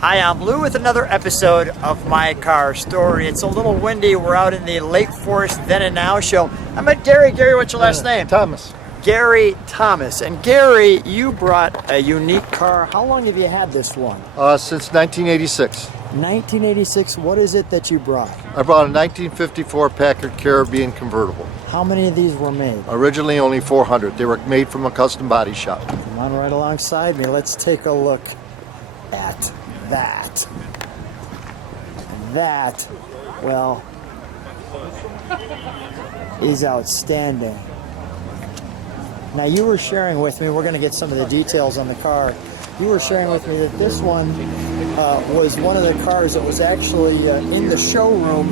Hi, I'm Lou with another episode of My Car Story. It's a little windy. We're out in the Lake Forest Then and Now show. I'm at Gary. Gary, what's your last name? Thomas. Gary Thomas. And Gary, you brought a unique car. How long have you had this one? Since 1986. 1986. What is it that you brought? I brought a 1954 Packard Caribbean Convertible. How many of these were made? Originally only 400. They were made from a custom body shop. Come on right alongside me. Let's take a look at that. That, well, is outstanding. Now you were sharing with me, we're going to get some of the details on the car. You were sharing with me that this one was one of the cars that was actually in the showroom,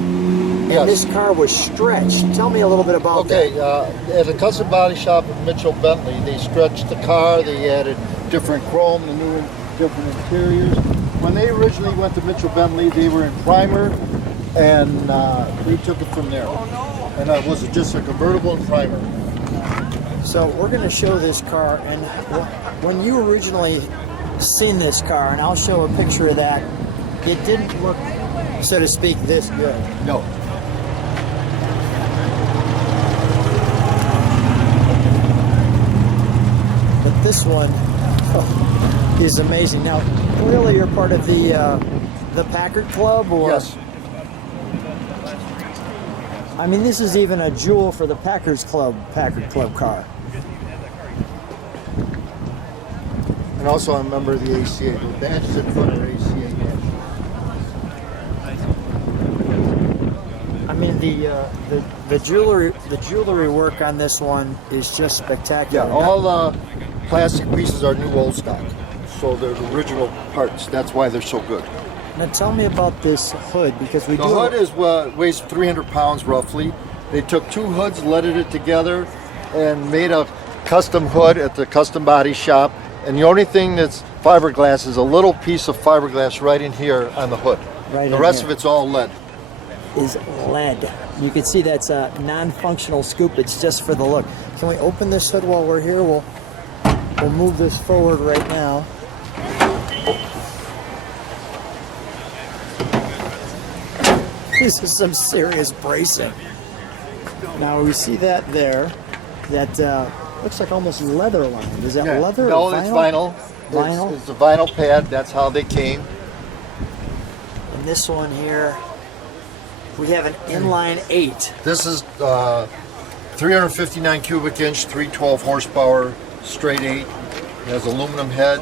and yes. This car was stretched. Tell me a little bit about that. Okay, at a custom body shop at Mitchell Bentley, they stretched the car, they added different chrome, the new different interiors. When they originally went to Mitchell Bentley, they were in primer, and we took it from there. And it was just a convertible and primer. So we're going to show this car, and when you originally seen this car, and I'll show a picture of that, it didn't look, so to speak, this good. No. But this one is amazing. Now, clearly you're part of the Packard Club, or? Yes. I mean, this is even a jewel for the Packard Club car. And also I'm a member of the ACA. The badge is in front of the ACA badge. I mean, the jewelry work on this one is just spectacular. Yeah, all the plastic pieces are new old stock. So they're the original parts. That's why they're so good. Now tell me about this hood, because The hood is weighs 300 pounds roughly. They took two hoods, leaded it together, and made a custom hood at the custom body shop. And the only thing that's fiberglass is a little piece of fiberglass right in here on the hood. Right. The rest of it's all lead. Is lead. You can see that's a non-functional scoop. It's just for the look. Can we open this hood while we're here? We'll move this forward right now. This is some serious bracing. Now we see that there. That looks like almost leather lined. Is that leather? No, or vinyl? it's vinyl. Vinyl? It's a vinyl pad. That's how they came. And this one here, we have an inline 8. This is 359 cubic inch, 312 horsepower, straight 8. It has aluminum head.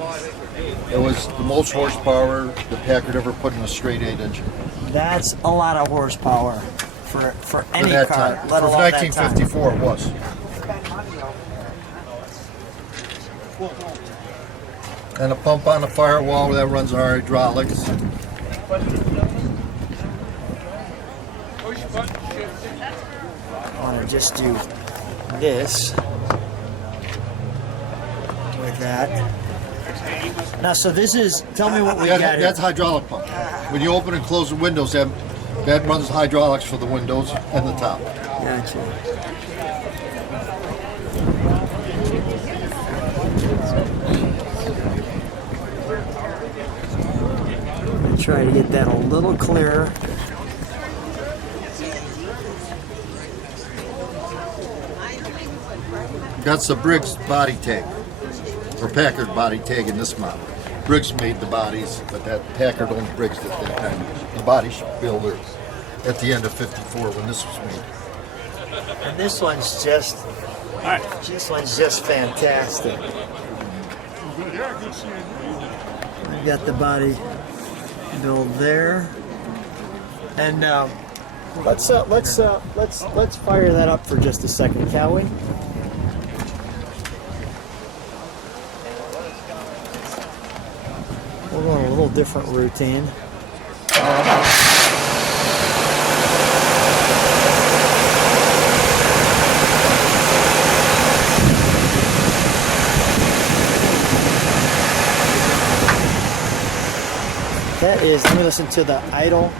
It was the most horsepower the Packard ever put in a straight 8 engine. That's a lot of horsepower for any that car, time. let For alone 1954 it was. And a pump on the firewall that runs our hydraulics. I want to just do this with that. Now, so this is, tell me what we got here. That's hydraulic pump. When you open and close the windows, that runs hydraulics for the windows and the top. Gotcha. Try to get that a little clearer. That's the Briggs body tag, or Packard body tag in this model. Briggs made the bodies, but that Packard owned Briggs at that time. The body builder at the end of '54 when this was made. And this one's just fantastic. We got the body build there, and let's fire that up for just a second, can we? We're going a little different routine. That is, let me listen to the idle.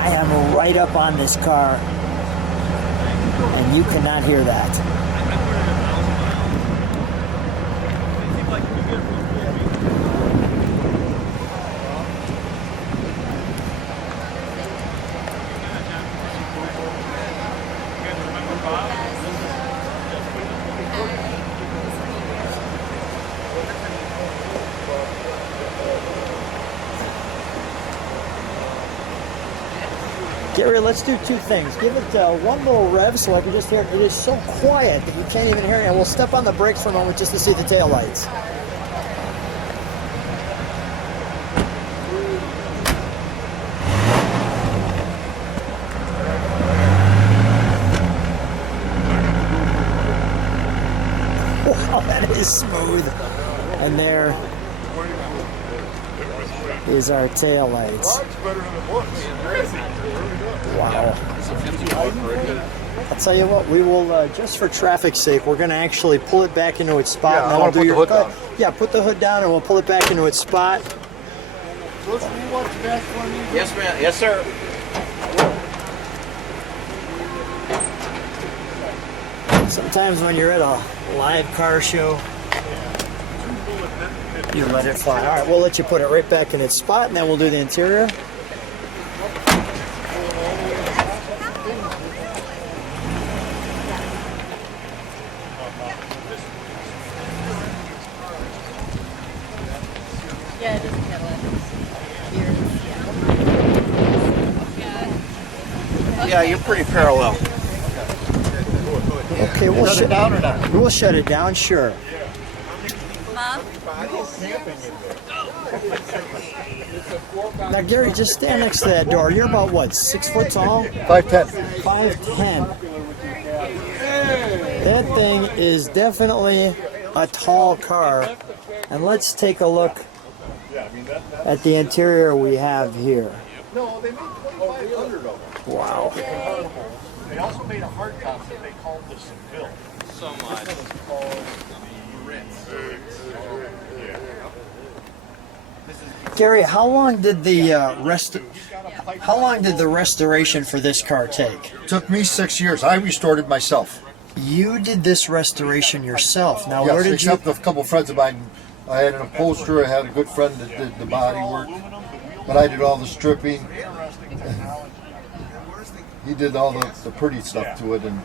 I am right up on this car, and you cannot hear that. Gary, let's do two things. Give it one little rev so I can just hear it. It is so quiet that you can't even hear it. And we'll step on the brakes for a moment just to see the tail lights. Wow, that is smooth. And there is our tail lights. Wow. I'll tell you what, we will, just for traffic's sake, we're going to actually pull it back into its spot. Yeah, I want to put the hood down. Yeah, put the hood down and we'll pull it back into its spot. Yes, ma'am. Yes, sir. Sometimes when you're at a live car show, you let it fly. All right, we'll let you put it right back in its spot, and then we'll do the interior. Yeah, it doesn't have a Yeah, you're pretty parallel. Okay, we'll Shut it down or not? We'll shut it down, sure. Mom? Now, Gary, just stand next to that door. You're about what, 6 foot tall? 5'10". 5'10". That thing is definitely a tall car. And let's take a look at the interior we have here. No, they made 2,500 of them. Wow. They also made a hard copy. They called this a bill. So much. Gary, how long did the restoration for this car take? Took me 6 years. I restored it myself. You did this restoration yourself. Now, Yes, where did you? except a couple friends of mine. I had an upholsterer. I had a good friend that did the body work, but I did all the stripping. He did all the pretty stuff to it and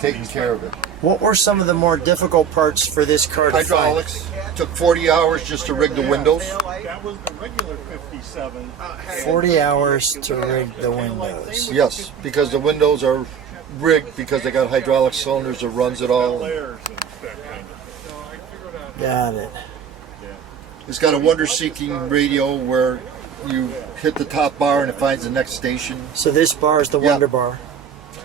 taking care of it. What were some of the more difficult parts for this car to Hydraulics. Took 40 hours just to rig the windows. That was the regular 57. find? 40 hours to rig the windows. Yes, because the windows are rigged because they got hydraulic cylinders that runs it all. Layers and that kind of. Got it. It's got a wonder-seeking radio where you hit the top bar and it finds the next station. So this bar is the Yeah. Wonder Bar.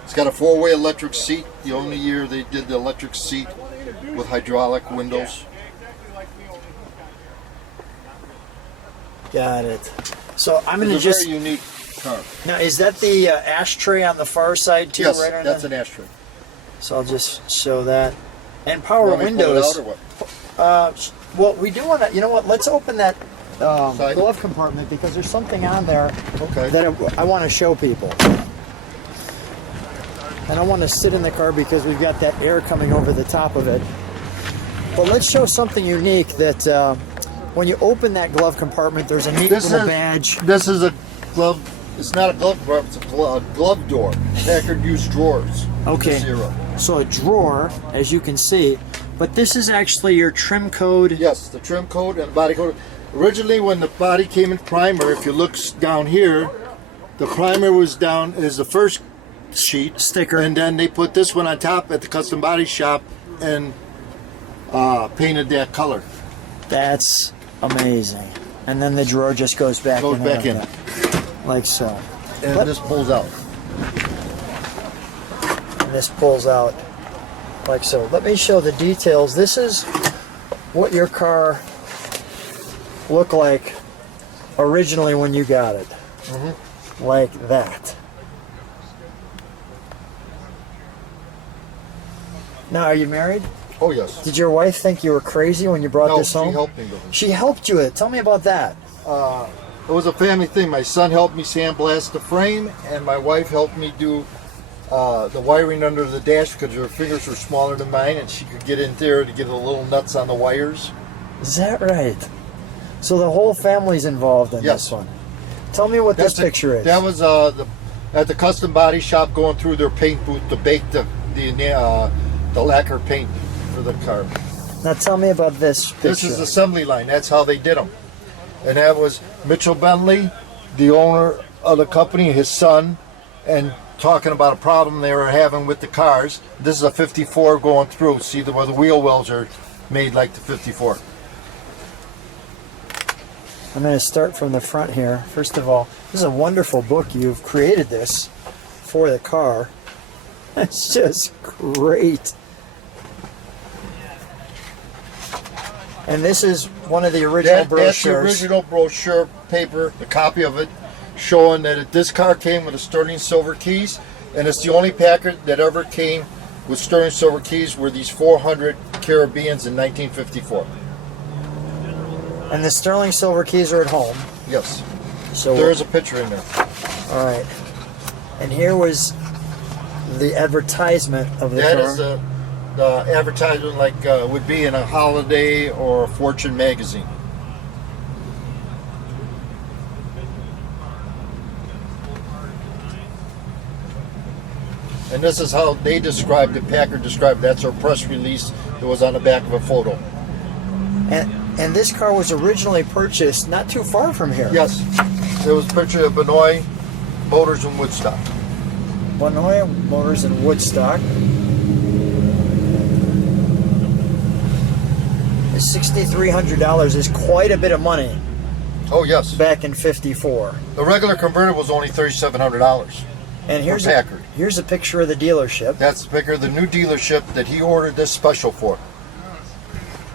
It's got a 4-way electric seat. The only year they did the electric seat with hydraulic windows. Got it. So I'm going It's to a just... very unique car. Now, is that the ashtray on the far side too? Yes, right on that's the- an ashtray. So I'll just show that. And power Want me to pull it windows. out or what? Well, we do want to... You know what? Let's open that Side? glove compartment because there's something on there Okay. that I want to show people. And I want to sit in the car because we've got that air coming over the top of it. But let's show something unique that when you open that glove compartment, there's a neat little badge. This is a glove. It's not a glove compartment. It's a glove door. Packard used drawers. Okay. Zero. So a drawer, as you can see. But this is actually your trim code. Yes, the trim code and the body code. Originally, when the body came in primer, if you look down here, the primer was down as the first sheet Sticker. and then they put this one on top at the custom body shop and painted that color. That's amazing. And then the drawer just goes back Goes in. back in, Like so. and But- this pulls out. And this pulls out like so. Let me show the details. This is what your car looked like originally when you got it. Like that. Now, are you married? Oh yes. Did your wife think you were crazy when you brought No, this she home? helped me with it. She helped you with it. Tell me about that. It was a family thing. My son helped me sandblast the frame, and my wife helped me do the wiring under the dash because her fingers were smaller than mine, and she could get in there to get the little nuts on the wires. Is that right? So the whole family's involved in Yes. this one. Tell me what this picture is. That was at the custom body shop going through their paint booth to bake the lacquer paint for the car. Now tell me about this picture. This is the assembly line. That's how they did them. And that was Mitchell Bentley, the owner of the company, his son, and talking about a problem they were having with the cars. This is a 54 going through. See where the wheel wells are made like the 54. I'm going to start from the front here. First of all, this is a wonderful book. You've created this for the car. It's just great. And this is one of the original That's the brochures. original brochure paper, a copy of it, showing that this car came with a sterling silver keys, and it's the only Packard that ever came with sterling silver keys were these 400 Caribbeans in 1954. And the sterling silver keys are at home. Yes. So There is a picture in there. all right. And here was the advertisement of the That car. is the advertisement like would be in a Holiday or a Fortune magazine. And this is how they described it, Packard described it. That's our press release. It was on the back of a photo. And this car was originally purchased not too far from here. Yes, there was a picture of Benoit Motors in Woodstock. Benoit Motors in Woodstock. $6,300 is quite a bit of money Oh yes, back in '54. the regular convertible was only $3,700. And here's Packard. here's a picture of the dealership. That's the picture of the new dealership that he ordered this special for.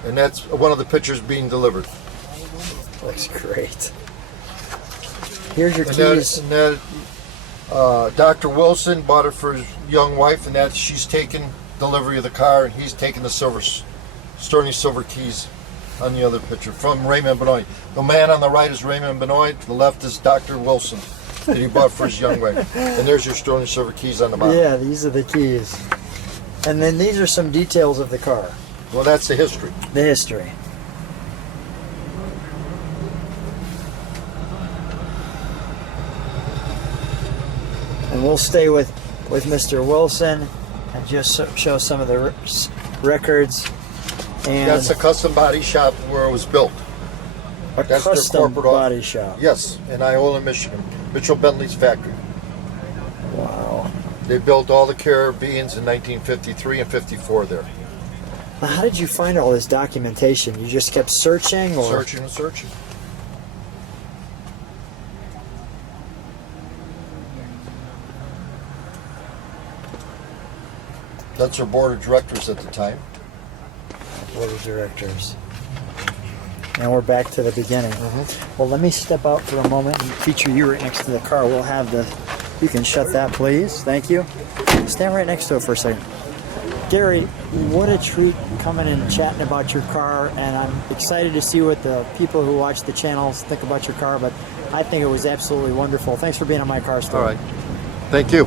And that's one of the pictures being delivered. Looks great. Here's your And keys. Dr. Wilson bought it for his young wife, and that she's taken delivery of the car, and he's taken the sterling silver keys on the other picture from Raymond Benoit. The man on the right is Raymond Benoit, the left is Dr. Wilson that he bought for his young wife. And there's your sterling silver keys on the bottom. Yeah, these are the keys. And then these are some details of the car, Well, that's the history. the history. And we'll stay with Mr. Wilson and just show some of the records. And That's a custom body shop where it was built. a that's their custom corporate office. body shop. Yes, in Iola, Michigan. Mitchell Bentley's factory. Wow. They built all the Caribbeans in 1953 and 54 there. Now, how did you find all this documentation? You just kept searching, or Searching and searching. That's our board of directors at the time. board of directors? And we're back to the beginning. Well, let me step out for a moment and feature you right next to the car. We'll have the. You can shut that, please. Thank you. Stand right next to it for a second. Gary, what a treat coming and chatting about your car, and I'm excited to see what the people who watch the channels think about your car, but I think it was absolutely wonderful. Thanks for being on my car story. All right. Thank you.